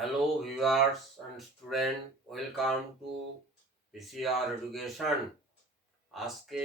Hello viewers and students, welcome to PCR Education. আজকে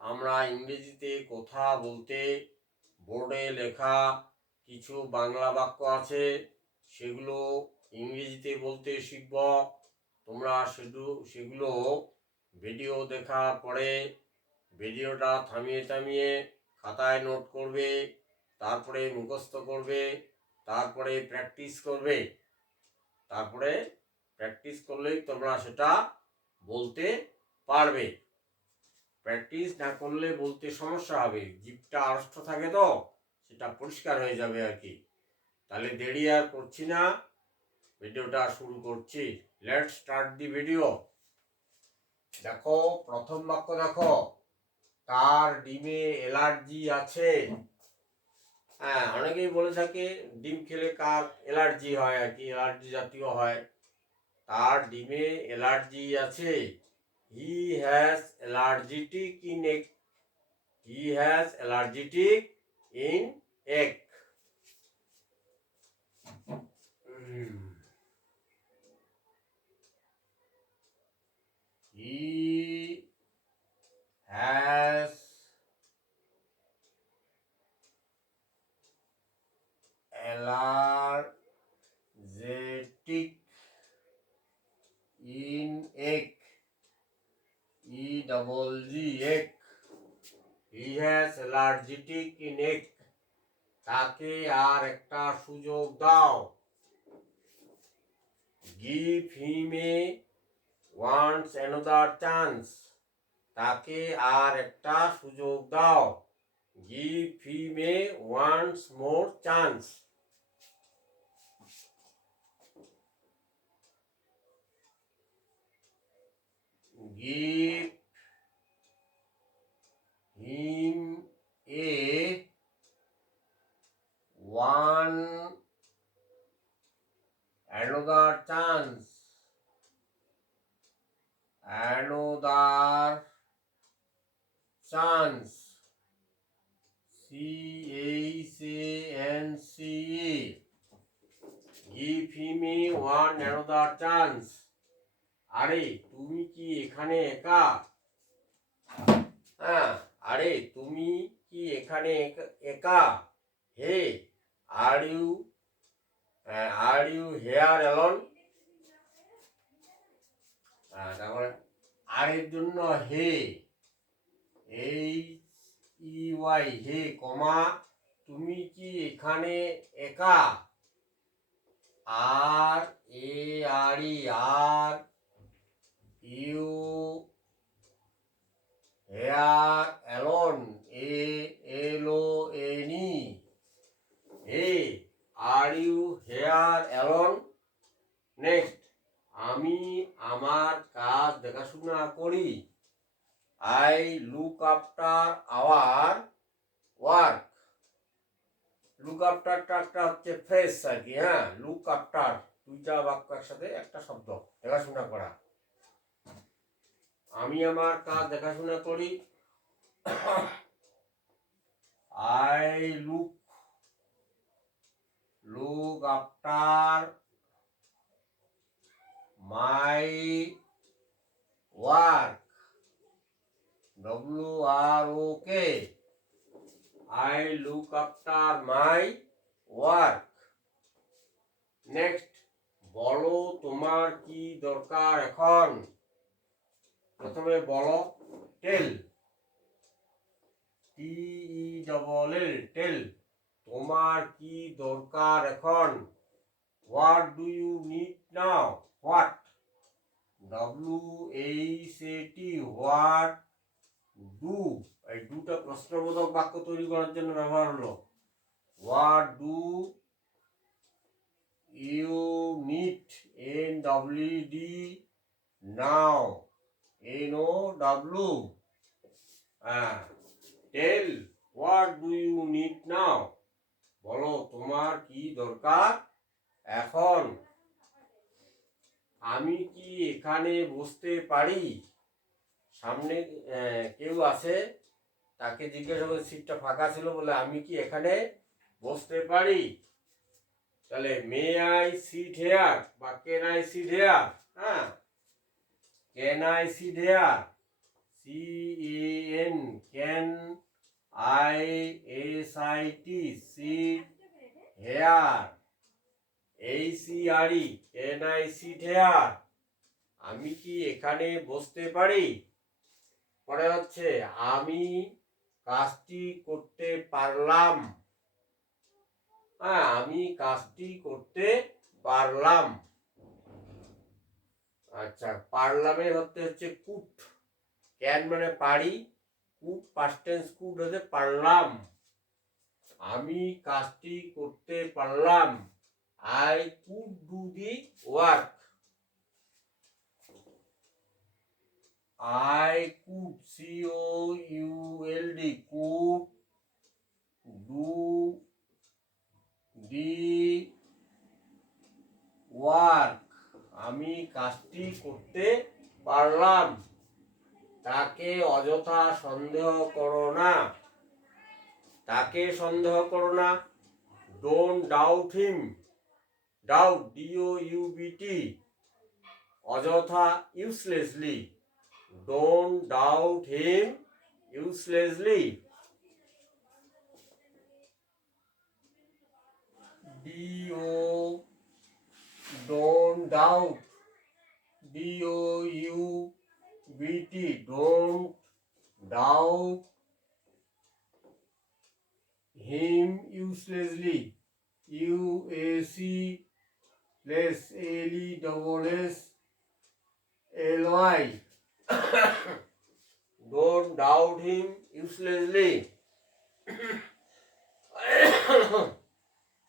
আমরা ইংরেজিতে কথা বলতে বোর্ডে লেখা কিছু বাংলা বাক্য আছে, সেগুলো ইংরেজিতে বলতে শিখব। তোমরা সেগুলো ভিডিও দেখার পরে ভিডিওটা থামিয়ে থামিয়ে খাতায় নোট করবে, তারপরে মুখস্থ করবে, তারপরে প্র্যাকটিস করবে। তারপরে প্র্যাকটিস করলেই তোমরা সেটা বলতে পারবে। প্র্যাকটিস না করলে বলতে সমস্যা হবে, জিভটা আড়ষ্ট থাকে, তো সেটা পরিষ্কার হয়ে যাবে আর কি। তাহলে দেরি আর করছি না, ভিডিওটা শুরু করছি। Let's start the video. দেখো, প্রথম বাক্য দেখো, তার ডিমে অ্যালার্জি আছে। হ্যাঁ, অনেকেই বলে থাকে ডিম খেলে কার অ্যালার্জি হয় আর কি, অ্যালার্জি জাতীয় হয়। তার ডিমে অ্যালার্জি আছে। He has allergetic in egg. He has allergetic in egg. He has allergetic in egg. E double G egg. He has allergetic in egg. তাকে আর একটা সুযোগ দাও। Give him a once another chance. তাকে আর একটা সুযোগ দাও। Give him a once more chance. give him a one another chance. Another chance. CHANCE. give him a one another chance. আরে তুমি কি এখানে একা? হ্যাঁ, আরে তুমি কি এখানে একা? হে, আর ইউ হেয়ার অ্যালোন? তারপরে আরের জন্য হে, HEY, হে কমা, তুমি কি এখানে একা? আর are you here alone, ALON, হে, are you here alone? Next, আমি আমার কাজ দেখাশোনা করি। I look after our work. Look আফটারটা একটা হচ্ছে ফ্রেশ আর কি। হ্যাঁ, লুক আফটার দুইটা বাক্য একসাথে একটা শব্দ, দেখাশোনা করা। আমি আমার কাজ দেখাশোনা করি। I look after my work. WROK। I look after my work. Next, বলো তোমার কি দরকার এখন। প্রথমে বলো, টেল, TELL, টেল, তোমার কি দরকার এখন। What do you need now. What, WHAT, what do. এই দুটা প্রশ্নবোধক বাক্য তৈরি করার জন্য ব্যবহার হলো। What do you need, NWD, now, NOW। Tell what do you need now, বলো তোমার কি দরকার এখন। আমি কি এখানে বসতে পারি। সামনে কেউ আছে, তাকে জিজ্ঞাসা করে, সিটটা ফাঁকা ছিল বলে, আমি কি এখানে বসতে পারি। তাহলে মে আই সিট হেয়ার বা ক্যান আই সিট হেয়ার, হ্যাঁ, can I sit here, CAN, can ISIT, sit here, HERE, can I sit here, আমি কি এখানে বসতে পারি। পরে হচ্ছে আমি কাজটি করতে পারলাম, হ্যাঁ, আমি কাজটি করতে পারলাম। আচ্ছা, পারলামের হচ্ছে কুট, ক্যান মানে পারি, কুট পাস্ট টেন্স, কুট হচ্ছে পারলাম, আমি কাজটি করতে পারলাম, I could do the work, I could, COULD, could do the work, আমি কাজটি করতে পারলাম। তাকে অযথা সন্দেহ করো না, তাকে সন্দেহ করো না, don't doubt him, doubt DOUBT, অযথা uselessly, don't doubt him uselessly, don't doubt, DOUBT, don't doubt him uselessly, UAC less LESSLY, don't doubt him uselessly.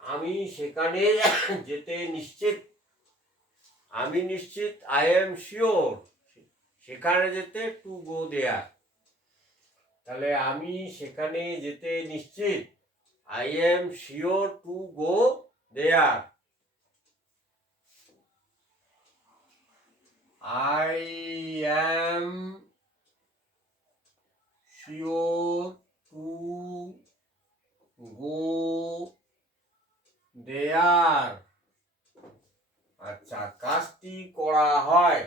আমি সেখানে যেতে নিশ্চিত, আমি নিশ্চিত, I am sure, সেখানে যেতে টু গো দেয়ার, তাহলে আমি সেখানে যেতে নিশ্চিত, I am sure to go there, I am sure to go there. আচ্ছা, কাজটি করা হয়,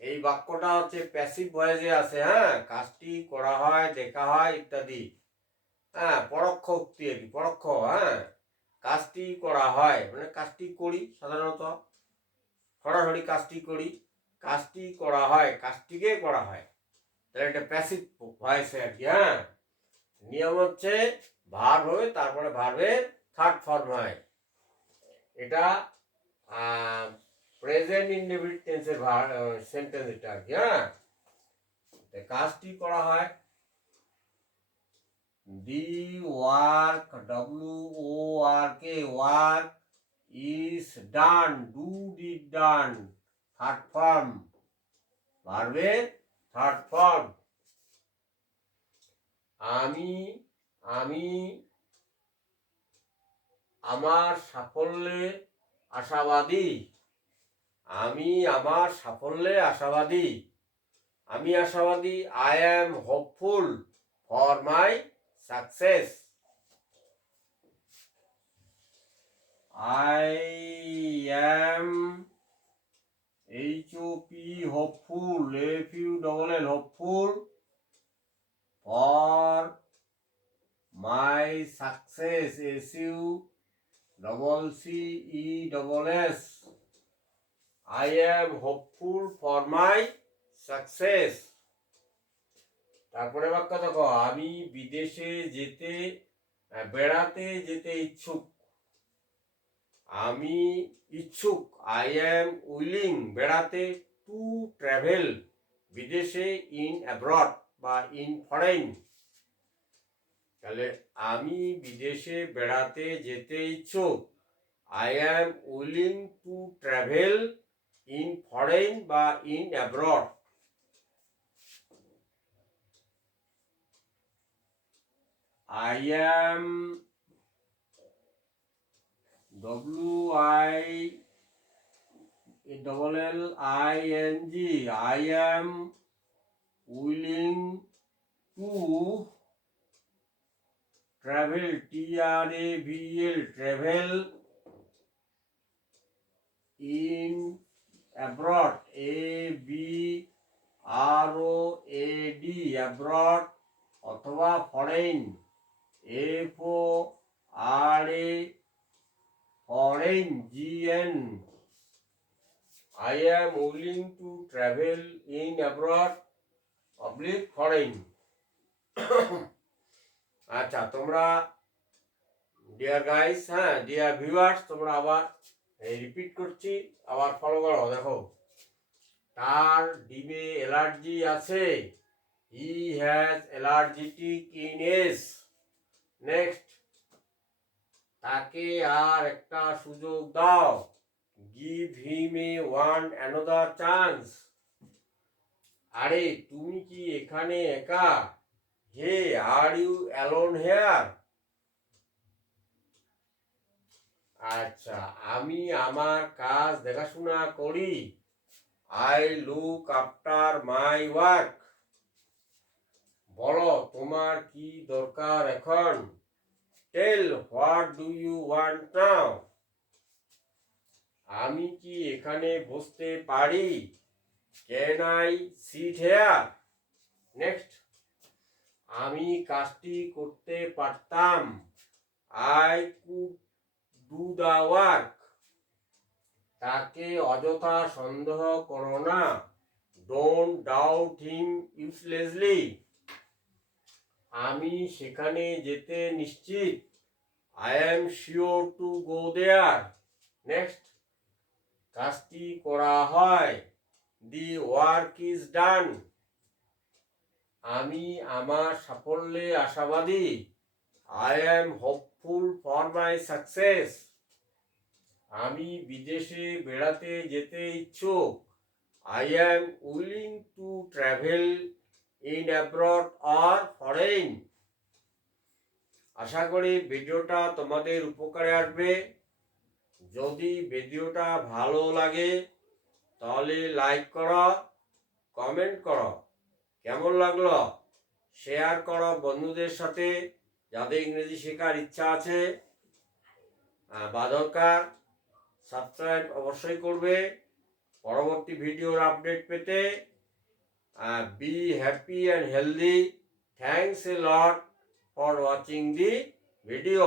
এই বাক্যটা হচ্ছে প্যাসিভ ভয়েসে আছে, হ্যাঁ, কাজটি করা হয়, দেখা হয় ইত্যাদি, হ্যাঁ, পরোক্ষ উক্তি আর কি, পরোক্ষ, হ্যাঁ, কাজটি করা হয় মানে কাজটি করি, সাধারণত সরাসরি কাজটি করি, কাজটি করা হয়, কাজটিকে করা হয়, তাহলে এটা প্যাসিভ ভয়েসে আর কি, হ্যাঁ। নিয়ম হচ্ছে ভার্ব হবে, তারপরে ভার্বের থার্ড ফর্ম হয়, এটা প্রেজেন্ট ইনডেফিনিট টেন্সের সেন্টেন্স এটা আর কি, হ্যাঁ। কাজটি করা হয়, the work, WORK, work is done, do did done, third form, ভার্বের থার্ড ফর্ম। আমি আমি আমার সাফল্যে আশাবাদী, আমি আমার সাফল্যে আশাবাদী, আমি আশাবাদী, I am hopeful for my success, I am HOP, hopeful, FULL, hopeful for my success, SUCCESS, I am hopeful for my success. তারপরে বাক্য দেখো, আমি বিদেশে যেতে, বেড়াতে যেতে ইচ্ছুক, আমি ইচ্ছুক, I am willing, বেড়াতে, টু ট্রাভেল, বিদেশে, ইন অ্যাব্রড বা ইন ফরেন, তাহলে আমি বিদেশে বেড়াতে যেতে ইচ্ছুক, I am willing to travel in foreign বা in abroad. I am WILLING, I am willing to travel, TRAVEL, travel in abroad, ABROAD, abroad, অথবা foreign, FORA, foreign, GN. I am willing to travel in abroad, foreign. আচ্ছা, তোমরা deer guys, dear viewers, তোমরা আবার রিপিট করছি, আবার ফলো করো। দেখো, তার ডিমে অ্যালার্জি আছে, হি হ্যাজ অ্যালার্জিটিক ইনেস। নেক্সট, তাকে আর একটা সুযোগ দাও, গিভ হিম এ ওয়ান অ্যানাদার চান্স। আরে তুমি কি এখানে একা? হে, আর ইউ অ্যালোন হেয়ার? আচ্ছা, আমি আমার কাজ দেখাশোনা করি, I look after my work. বলো, তোমার কি দরকার এখন? টেল, হোয়াট ডু ইউ ওয়ান্ট নাও? আমি কি এখানে বসতে পারি? Can I sit here? Next, আমি কাজটি করতে পারতাম, I could do the work. তাকে অযথা সন্দেহ করো না, ডোন্ট ডাউট হিম ইউজলেসলি। আমি সেখানে যেতে নিশ্চিত, I am sure to go there. Next, কাজটি করা হয়, দি ওয়ার্ক ইজ ডান। আমি আমার সাফল্যে আশাবাদী, I am hopeful for my success. আমি বিদেশে বেড়াতে যেতে ইচ্ছুক, I am willing to travel in abroad or foreign. আশা করি ভিডিওটা তোমাদের উপকারে আসবে। যদি ভিডিওটা ভালো লাগে তাহলে লাইক করো, কমেন্ট করো, কেমন লাগলো শেয়ার করো বন্ধুদের সাথে, যাদের ইংরেজি শেখার ইচ্ছা আছে বা দরকার। সাবস্ক্রাইব অবশ্যই করবে পরবর্তী ভিডিওর আপডেট পেতে। Be happy and healthy. Thanks a lot for watching the video.